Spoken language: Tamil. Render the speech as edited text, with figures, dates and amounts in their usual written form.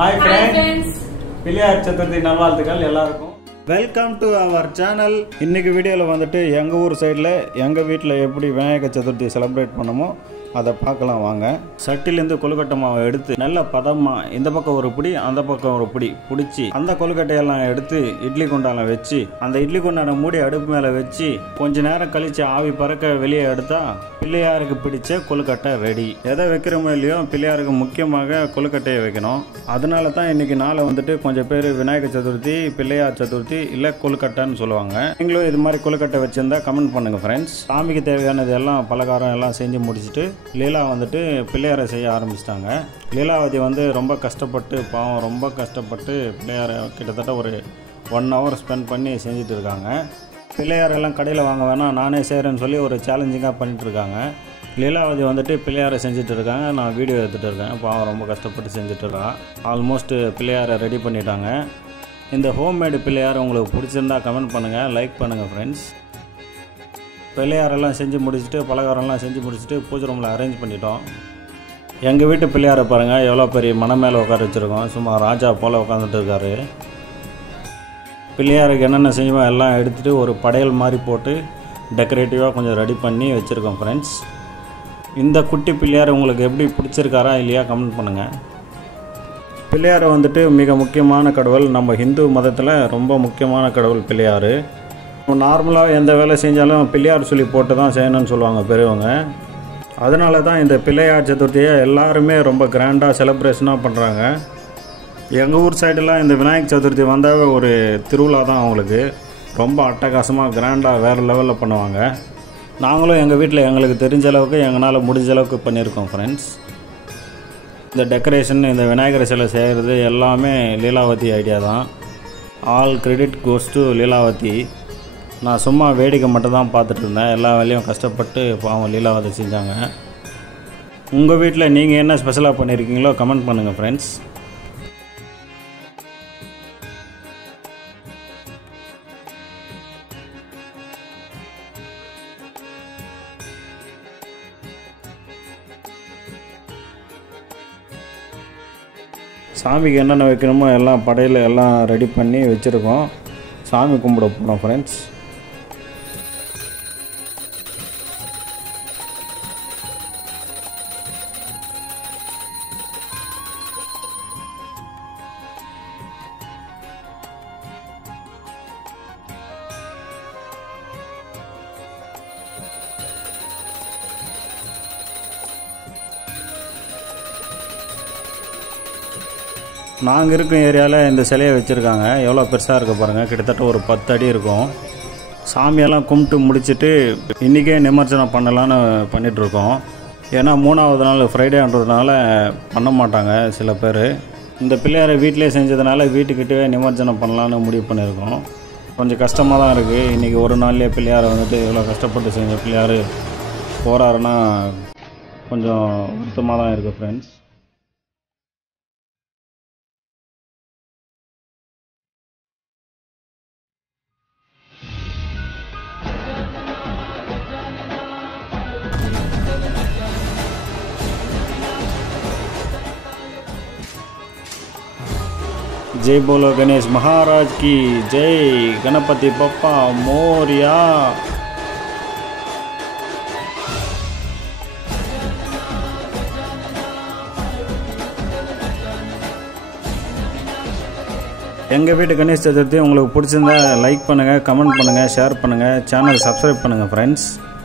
Hi friends, பிள்ளையார் சதுர்த்தி நல்வாழ்த்துக்கள் எல்லாருக்கும். Welcome to our channel. இன்னைக்கு வீடியோவில் வந்துட்டு எங்கள் ஊர் சைடில் எங்கள் வீட்டில் எப்படி விநாயகர் சதுர்த்தி செலிப்ரேட் பண்ணமோ அதை பார்க்கலாம் வாங்க. சட்டிலேருந்து கொழுக்கட்டை மாவை எடுத்து நல்ல பதமாக இந்த பக்கம் ஒரு பிடி அந்த பக்கம் ஒரு பிடி பிடிச்சி அந்த கொழுக்கட்டையெல்லாம் எடுத்து இட்லி குண்டால வச்சு அந்த இட்லி குண்டான மூடி அடுப்பு மேலே வச்சு கொஞ்ச நேரம் கழித்து ஆவி பறக்க வெளியே எடுத்தால் பிள்ளையாருக்கு பிடிச்ச கொழுக்கட்டை ரெடி. எதை வைக்கிறோமோ இல்லையோ பிள்ளையாருக்கு முக்கியமாக கொழுக்கட்டையை வைக்கணும். அதனால தான் இன்றைக்கி நாளை வந்துட்டு கொஞ்சம் பேர் விநாயகர் சதுர்த்தி, பிள்ளையார் சதுர்த்தி இல்லை கொழுக்கட்டைன்னு சொல்லுவாங்க. நீங்களும் இது மாதிரி கொழுக்கட்டை வச்சுருந்தா கமெண்ட் பண்ணுங்கள் ஃப்ரெண்ட்ஸ். சாமிக்கு தேவையானது எல்லாம் பலகாரம் எல்லாம் செஞ்சு முடிச்சுட்டு லீலா வந்துட்டு பிள்ளையாரை செய்ய ஆரம்பிச்சிட்டாங்க. லீலாவதி வந்து ரொம்ப கஷ்டப்பட்டு பாவம் ரொம்ப கஷ்டப்பட்டு பிள்ளையாரை கிட்டத்தட்ட ஒரு 1 hour ஸ்பெண்ட் பண்ணி செஞ்சுட்டு இருக்காங்க. பிள்ளையாரெல்லாம் கடையில் வாங்க வேணாம் நானே செய்கிறேன்னு சொல்லி ஒரு சேலஞ்சிங்காக பண்ணிகிட்ருக்காங்க. லீலாவதி வந்துட்டு பிள்ளையாரை செஞ்சுட்டு இருக்காங்க, நான் வீடியோ எடுத்துகிட்டு இருக்கேன். பாவம் ரொம்ப கஷ்டப்பட்டு செஞ்சுட்ருக்கான். ஆல்மோஸ்ட் பிள்ளையாரை ரெடி பண்ணிட்டாங்க. இந்த ஹோம்மேடு பிள்ளையார் உங்களுக்கு பிடிச்சிருந்தா கமெண்ட் பண்ணுங்கள், லைக் பண்ணுங்கள் ஃப்ரெண்ட்ஸ். பிள்ளையாரெல்லாம் செஞ்சு முடிச்சுட்டு பலகாரம்லாம் செஞ்சு முடிச்சுட்டு பூஜை ரூமில் அரேஞ்ச் பண்ணிட்டோம். எங்கள் வீட்டு பிள்ளையாரை பாருங்கள் எவ்வளோ பெரிய மனை மேலே உட்கார வச்சுருக்கோம். சும்மா ராஜா போல் உட்காந்துட்டு இருக்காரு. பிள்ளையாருக்கு என்னென்ன செய்வோம் எல்லாம் எடுத்துகிட்டு ஒரு படையல் மாதிரி போட்டு டெக்கரேட்டிவாக கொஞ்சம் ரெடி பண்ணி வச்சுருக்கோம் ஃப்ரெண்ட்ஸ். இந்த குட்டி பிள்ளையார் உங்களுக்கு எப்படி பிடிச்சிருக்காரா இல்லையா கமெண்ட் பண்ணுங்கள். பிள்ளையார் வந்துட்டு மிக முக்கியமான கடவுள். நம்ம ஹிந்து மதத்தில் ரொம்ப முக்கியமான கடவுள் பிள்ளையார். நார்மலாக எந்த வேலை செஞ்சாலும் பிள்ளையார் சொல்லி போட்டு தான் செய்யணும்னு சொல்லுவாங்க பெரியவங்க. அதனால தான் இந்த பிள்ளையார் சதுர்த்தியை எல்லாருமே ரொம்ப கிராண்டாக செலிப்ரேஷனாக பண்ணுறாங்க. எங்கள் ஊர் சைடெல்லாம் இந்த விநாயகர் சதுர்த்தி வந்தால் ஒரு திருவிழா தான் அவங்களுக்கு. ரொம்ப அட்டகாசமாக கிராண்டாக வேறு லெவலில் பண்ணுவாங்க. நாங்களும் எங்கள் வீட்டில் எங்களுக்கு தெரிஞ்ச அளவுக்கு எங்களால் முடிஞ்ச அளவுக்கு பண்ணியிருக்கோம் ஃப்ரெண்ட்ஸ். இந்த டெக்கரேஷன் இந்த விநாயகர் சிலை செய்கிறது எல்லாமே லீலாவதி ஐடியா தான். All credit goes to Leelavathi. நான் சும்மா வேடிக்கை மட்டும் தான் பார்த்துட்டு இருந்தேன். எல்லா வேலையும் கஷ்டப்பட்டு பாவம் லீலாவதி செஞ்சாங்க. உங்கள் வீட்டில் நீங்கள் என்ன ஸ்பெஷலாக பண்ணியிருக்கீங்களோ கமெண்ட் பண்ணுங்கள் ஃப்ரெண்ட்ஸ். சாமிக்கு என்னென்ன வைக்கணுமோ எல்லாம் படையில் எல்லாம் ரெடி பண்ணி வச்சுருக்கோம். சாமி கும்பிட போகிறோம் ஃப்ரெண்ட்ஸ். நாங்கள் இருக்கிற ஏரியாவில் இந்த சிலையை வச்சுருக்காங்க. எவ்வளோ பெருசாக இருக்க பாருங்கள், கிட்டத்தட்ட ஒரு 10 அடி இருக்கும். சாமியெல்லாம் கும்பிட்டு முடிச்சுட்டு இன்றைக்கே நிமர்சனம் பண்ணலான்னு பண்ணிகிட்ருக்கோம். ஏன்னா 3வது நாள் ஃப்ரைடேன்றதுனால பண்ண மாட்டாங்க சில பேர். இந்த பிள்ளையாரை வீட்டிலே செஞ்சதுனால வீட்டுக்கிட்டே நிமர்சனம் பண்ணலான்னு முடிவு பண்ணியிருக்கோம். கொஞ்சம் கஷ்டமாக தான் இருக்குது. இன்றைக்கி ஒரு நாள்லேயே பிள்ளையாரை வந்துட்டு இவ்வளோ கஷ்டப்பட்டு செஞ்ச பிள்ளையார் போகிறாருன்னா கொஞ்சம் வருத்தமாக தான் இருக்குது ஃப்ரெண்ட்ஸ். जय बोलो गणेश महाराज की जय, गणपति बप्पा मोरिया. எங்கள் வீட்டு கணேஷ் சதுர்த்தி உங்களுக்கு பிடிச்சிருந்தா லைக் பண்ணுங்கள், கமெண்ட் பண்ணுங்கள், ஷேர் பண்ணுங்கள், சேனல் சப்ஸ்கிரைப் பண்ணுங்கள் ஃப்ரெண்ட்ஸ்.